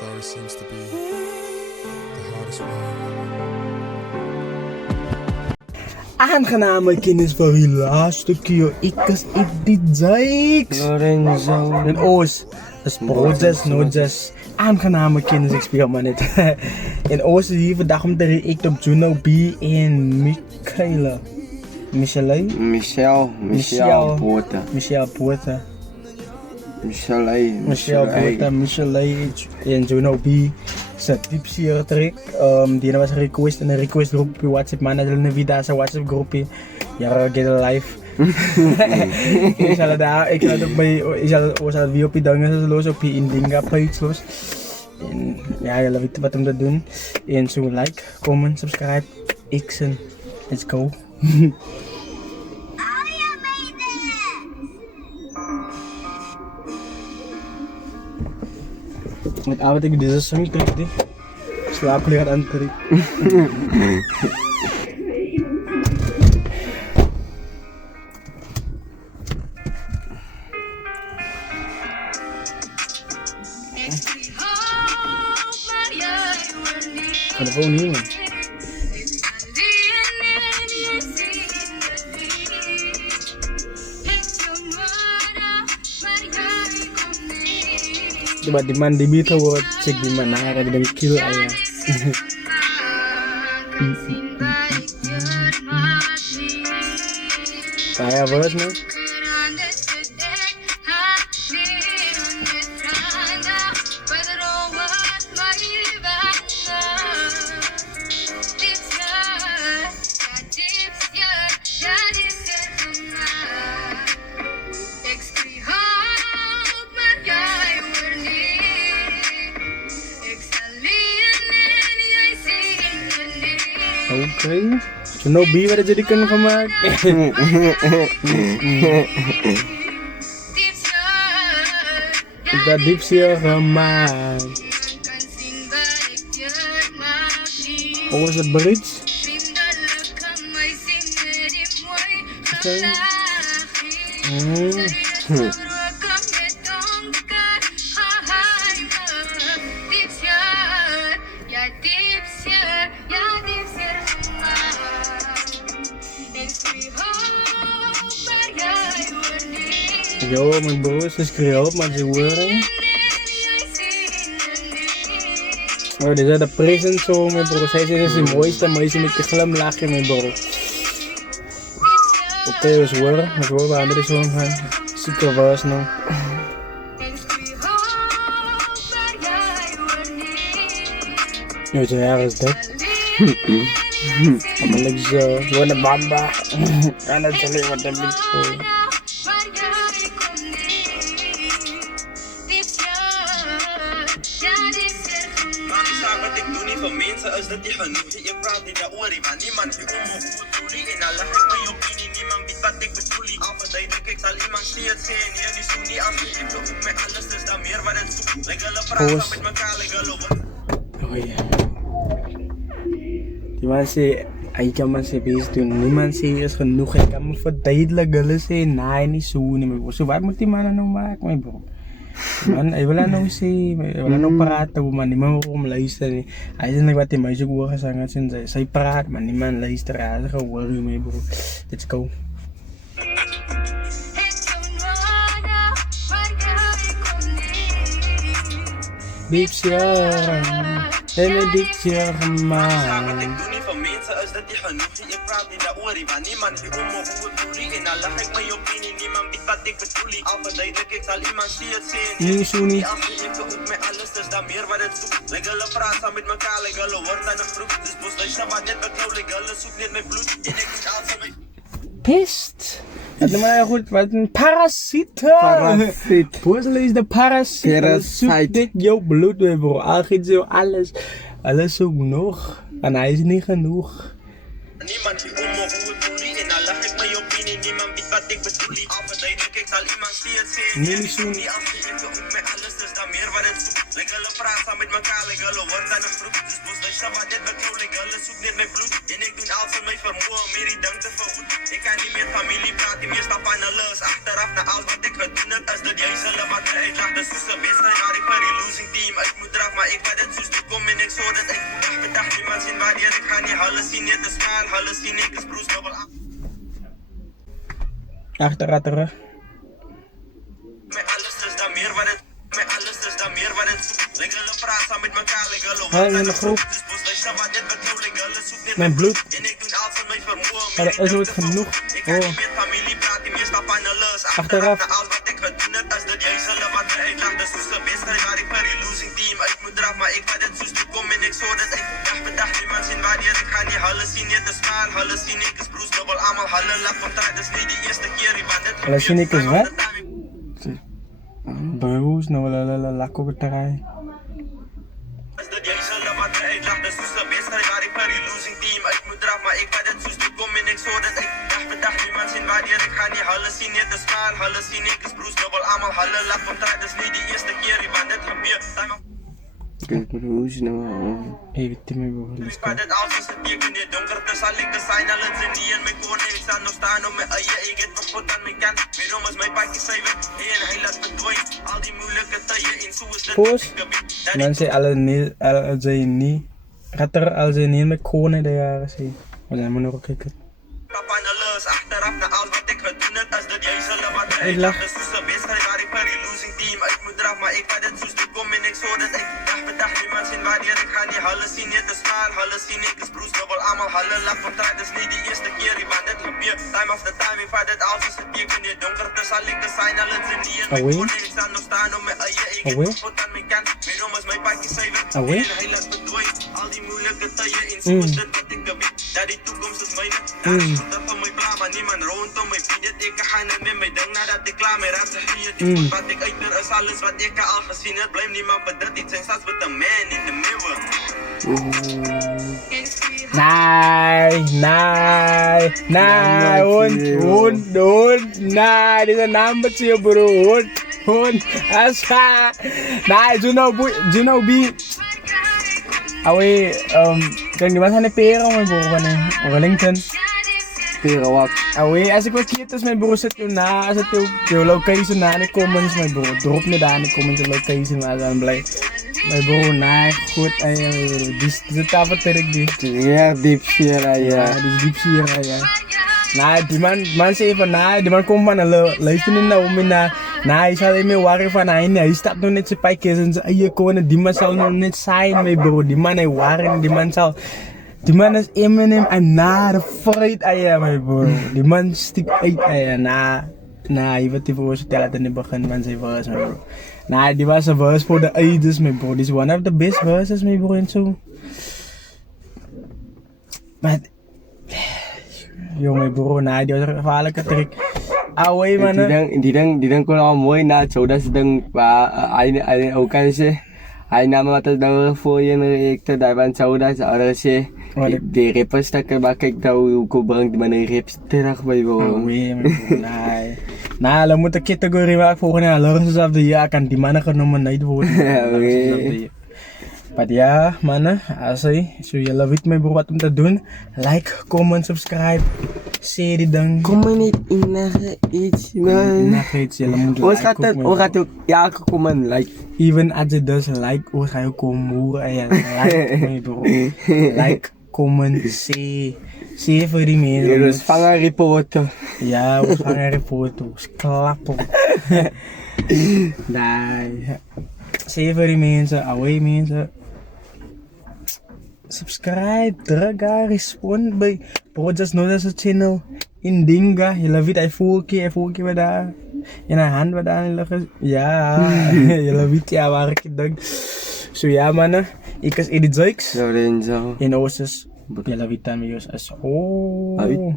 Sorry seems to be the hardest word. Aangename kennis van die laatste keer. Ik is die Jakes. Lorenzo. En Oos. Dat is broodjes, nootjes. Aangename kennis, ik speel maar net. En Oos is hier vandaag om te reacten op Juno B en Michaela. Michelle Bota. Michelle Bota. Michelle. Michelle en Juno B. Sa tipsy track. Die was een request en een request groep op WhatsApp. Man, dat is een video sa WhatsApp groepje. Ja, get a life. Ik zal het ook bij, ik zal het weer op die dingen los op die Indinga page los. En ja, jullie weten wat om te doen. En zo like, comment, subscribe, xen. Let's go. Met avond ik deze song trek die. Slaap leren aan trek. Ga de phone hier man. Coba di man di beat award cek di mana ada di kill ayah. Saya bos nih. Oké, Juno B werd dijadikan gemaakt. Dat diep siya gemaakt. What was the bridge? Okay. Yo, mijn broers is creool, maar ze horen. Oh, dit is de present zo, mijn broers. Hij is de mooiste meisje met je glimlachje, mijn bro. Oké, we horen, we hebben er zo'n zieke was nou. Yo, zo erg is dat. I'm like zo, wanna bamba. En dat is alleen wat dat is voor. Wat ik doe niet voor mensen is dat die genoeg. Je praat niet daarover, maar niemand die om me goed doet. En dan leg ik mijn opinie, niemand weet wat ik bedoel. Al verduidelijk, ik zal iemand steeds zien. Ja, die zoen niet aan me, ik doe ook met alles, dus dan meer wat het zoekt. Like hulle praten met elkaar, like hulle wat. Oh ja. Die man sê, hy kan maar sê bezig doen. Niemand sê is genoeg. Hy kan me verduidelik. Hulle sê, nee, nie so nie, my bro. So wat moet die man nou maak, my bro? Man, hy wil nou sê, hy wil nou praat, man, niemand wil hom luister nie. Hy is net wat die meisje hoor gesang het, en sy praat, man, niemand luister, hy is gehoor, my bro. Let's go. Diep siya, diep siya gemaakt. Wat ik doe niet voor mensen is dat die genoeg. Je praat niet daarover, maar niemand die om me goed doet. En dan leg ik mijn opinie, niemand weet wat ik bedoel. Al verduidelijk, ik zal iemand steeds zien. Nee, zo niet. Ik doe ook met alles, dus dan meer wat het zoekt. Like hulle praten met elkaar, like hulle wordt aan de groep. Dus bos, luister maar net beklauw, like hulle zoekt net met bloed. En ik doe alles aan mijn... Pest. Dat noem maar goed, wat een parasiet. Boos is de parasiet. Zoekt dit jouw bloed, bro. Al giet zo alles zoekt nog. En hij is niet genoeg. Niemand die om me goed doet. En dan leg ik mijn opinie, niemand weet wat ik bedoel. Al verduidelijk, ik zal iemand steeds zien. Nee, zo niet. Ik doe ook met alles, dus dan meer wat het zoekt. Like hulle praten met elkaar, like hulle wordt aan de groep. Dus bos, luister maar net beklauw, like hulle zoekt net met bloed. En ik doe alles van mijn vermogen om meer die ding te verhoed. Ik kan niet meer familie praten, meer stap aan de lus. Achteraf na alles wat ik gedaan heb, is dat juist hulle wat eruit lacht. Dus hoe ze best gaan, maar ik ben die losing team. Ik moet eraf, maar ik dit soos toe kom en ek so dat ek dag per dag niemand sien wanneer ek gaan nie hulle sien net 'n smile, hulle sien ek is broers dubbel af. Achter. My alles is dan meer wat dit soek. Like hulle praat saam met mekaar, like hulle Hallo in de groep. dis bos luister wat dit betrou, like hulle soek net Mijn bloed. en ek doen alles van my vermoë. Maar dat is nooit genoeg. Ek kan Oh. nie met familie praat, die meeste van hulle is Achteraf. na alles wat ek gedoen het, as dit juist hulle wat my uitlag, dis soos 'n wedstryd waar ek vir die losing team uit moet draf, maar ek wat dit soos toe kom en ek so dat ek dag per dag niemand sien wanneer ek gaan nie, hulle sien net 'n smile, hulle sien ek is broers dubbel almal, hulle lag van tyd, dis nie die eerste keer nie, want dit Hulle sien ek is wat? gebeur. Broers, nou la lako beterai. As dit juist hulle wat my uitlag, dis soos 'n wedstryd waar ek vir die losing team uit moet draf, maar ek wat dit soos toe kom en ek so dat ek dag per dag niemand sien wanneer ek gaan nie, hulle sien net 'n smile, hulle sien ek is broers dubbel almal, hulle lag van tyd, dis nie die eerste keer nie, want dit gebeur. Time of Kijk, broers, nou. Hey, weet je mij broer, let's go. Maar dit alles is 'n teken, die donkerte sal ek besyn, hulle is nie in my kone, ek staan nog staan op my eie, ek het nog God aan my kant, wierom is my paadjie suiwer, en hy laat verdwyn, al die moeilike tye, en so is dit Poos, wat ek gebied, dat man zei alle niet, als hij niet, gaat er als hij niet met konen de jaren zie. Maar dan moet nog kijken. papa en hulle is achteraf na alles wat ek gedoen het, as dit juist hulle wat my Ek uitlag, lag. dis soos 'n wedstryd waar ek vir die losing team uit moet draf, maar ek wat dit soos toe kom en ek so dat ek dag per dag niemand sien wanneer ek gaan nie, hulle sien net 'n smile, hulle sien ek is broers dubbel almal, hulle lag van tyd, dis nie die eerste keer nie, want dit gebeur, time after time, ek vat dit alles is 'n teken, die donkerte sal ek besyn, hulle is nie in my Away. kone, ek staan nog staan op my eie, ek het Away. nog God aan my kant, wierom is my paadjie suiwer, Away. en hy laat verdwyn, al die moeilike tye, en so is dit wat ek gebied, dat die toekoms is myne, daar is goed van my plan, maar niemand rondom my weet dit, ek gaan net met my ding nadat ek klaar met raad gegee, die goed wat ek uiter is alles wat ek al gesien het, blame niemand vir dit, het zijn stats with a man in the mirror. Nee, hond, nee, dit is een naambetje bro, hond, ascha, nee, Juno B, awe, kan die mana pera mijn broer wanneer, Wellington, Pera wat? awe, als ik wat kiet is mijn broer zet je na, als het je location na in de comments mijn broer, drop me daar in de comments de location waar dan blij. Mijn broer, nee, goed, die zit af en toe die. Ja, diep hier, Ja, die is diep hier, ja. Nou, die man zei van, nou, die man komt van een luisteren naar om en hij zal niet meer worry van, hij staat nog net zijn pijkjes en zijn eigen konen, die man zal nog net zijn, mijn bro. Die man is worry, die man is Eminem en na de fight, mijn bro. Die man stikt uit, na, je weet die voor vertellen in het begin van zijn verse, mijn bro. Nou, die was een verse voor de ouders, mijn bro. Die is one of the best verses, mijn bro, en zo. Maar yo, mijn broer, nou, die was een gevaarlijke trick. Away, man. Die dang ko na mooi na choda sedang ay okan siya. Ay nama mata daw for yan reactor daban choda sa oras siya. Di repas na ka bakit daw kubrang di man reps terak ba ibo. Away, mijn broer, nee. Nou, dan moet de categorie waar volgende jaar Lawrence of the Year kan die mannen genomineerd worden. Maar ja, mannen, als je love it, mijn broer, wat om te doen. Like, comment, subscribe. Share die ding. Comment niet in iets man. Nagits, je moet Ons like. gaat ook ja comment like. Even als je dus like, hoe ga je komen horen en je like, mijn broer. Like, comment, share. Share voor die mensen. Dus vangen reporter. Ja, we gaan een foto's klappen. Nee. Share voor die mensen, away mensen. Subscribe, druk daar, respond bij Projects Nodas channel. In Dinga, je love it, hij voel keer bij daar. In een hand bij daar, ja, je love it, ja, waar ik het denk. Zo ja, mannen, ik is Edith Zykes. Lorenzo. In Oosters, je love it, aan mij, oh.